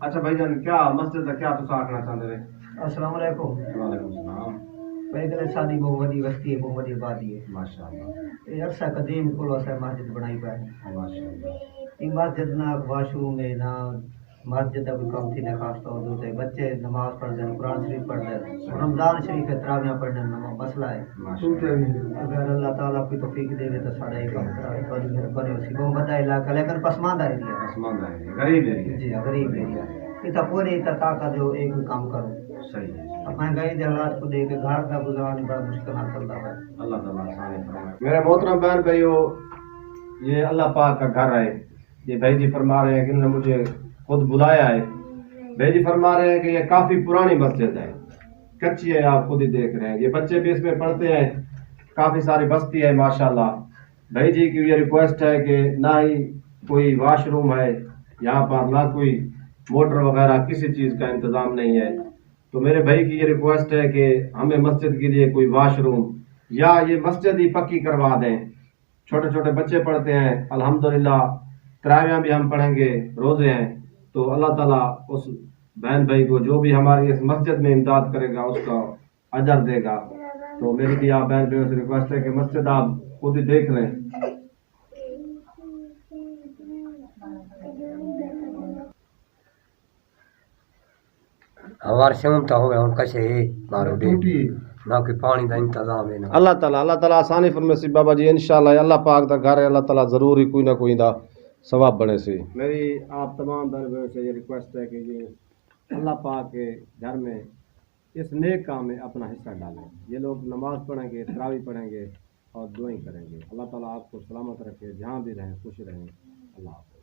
اچھا بھائی جان کیا مسجد کا کیا تو آکھنا چاہتے ہیں؟ السلام علیکم. وعلیکم السلام. بھائی گلے ساری بہت بڑی بستی ہے، بہت بڑی آبادی ہے. ماشاء اللہ یہ عرصہ قدیم کو اسے مسجد بنائی پہ ہے. ماشاء اللہ. یہ مسجد نہ واش روم ہے نہ مسجد کا کوئی کام تھی نہ خاص طور سے بچے نماز پڑھتے ہیں، قرآن شریف پڑھتے ہیں، رمضان شریف ہے، تراویح پڑھنے کا مسئلہ ہے. اگر اللہ تعالیٰ کوئی توفیق دے گے تو سارا یہ کام کرا بڑی مہربانی ہوتی. بہت بڑا علاقہ لیکن پسماندہ ایریا ہے. پسماندہ ہے، غریب ایریا. جی غریب ایریا. اتنا پورے اتنا کا جو ایک کام کرو. صحیح ہے. اب مہنگائی کے حالات کو دیکھ کے گھر کا گزارا بڑا مشکل چلتا ہے. اللہ تعالیٰ آسانی فرمائے. میرے محترم بہن بھائیو، یہ اللہ پاک کا گھر ہے. یہ بھائی جی فرما رہے ہیں کہ انہوں نے مجھے خود بلایا ہے. بھائی جی فرما رہے ہیں کہ یہ کافی پرانی مسجد ہے، کچی ہے، آپ خود ہی دیکھ رہے ہیں. یہ بچے بھی اس میں پڑھتے ہیں، کافی ساری بستی ہے ماشاءاللہ. بھائی جی کی یہ ریکویسٹ ہے کہ نہ ہی کوئی واش روم ہے یہاں پر، نہ کوئی موٹر وغیرہ کسی چیز کا انتظام نہیں ہے. تو میرے بھائی کی یہ ریکویسٹ ہے کہ ہمیں مسجد کے لیے کوئی واش روم یا یہ مسجد ہی پکی کروا دیں. چھوٹے چھوٹے بچے پڑھتے ہیں الحمدللہ، تراویح بھی ہم پڑھیں گے، روزے ہیں. تو اللہ تعالیٰ اس بہن بھائی کو جو بھی ہماری اس مسجد میں امداد کرے گا اس کا اجر دے گا. تو میری بھی آپ بہن بھائیوں سے ریکویسٹ ہے کہ مسجد آپ خود ہی دیکھ لیں. ہمارے سمتا ہو گیا ان کا سے مارو ڈے نہ کہ پانی کا انتظام ہے. اللہ تعالیٰ آسانی فرمائے سی بابا جی. انشاءاللہ اللہ پاک دا گھر ہے، اللہ تعالیٰ ضرور ہی کوئی نہ کوئی دا ثواب بنے سی. میری آپ تمام بہن بھائیوں سے یہ ریکویسٹ ہے کہ یہ اللہ پاک کے گھر میں اس نیک کام میں اپنا حصہ ڈالیں. یہ لوگ نماز پڑھیں گے، تراویح پڑھیں گے اور دعائیں کریں گے. اللہ تعالیٰ آپ کو سلامت رکھے، جہاں بھی رہیں خوش رہیں. اللہ حافظ.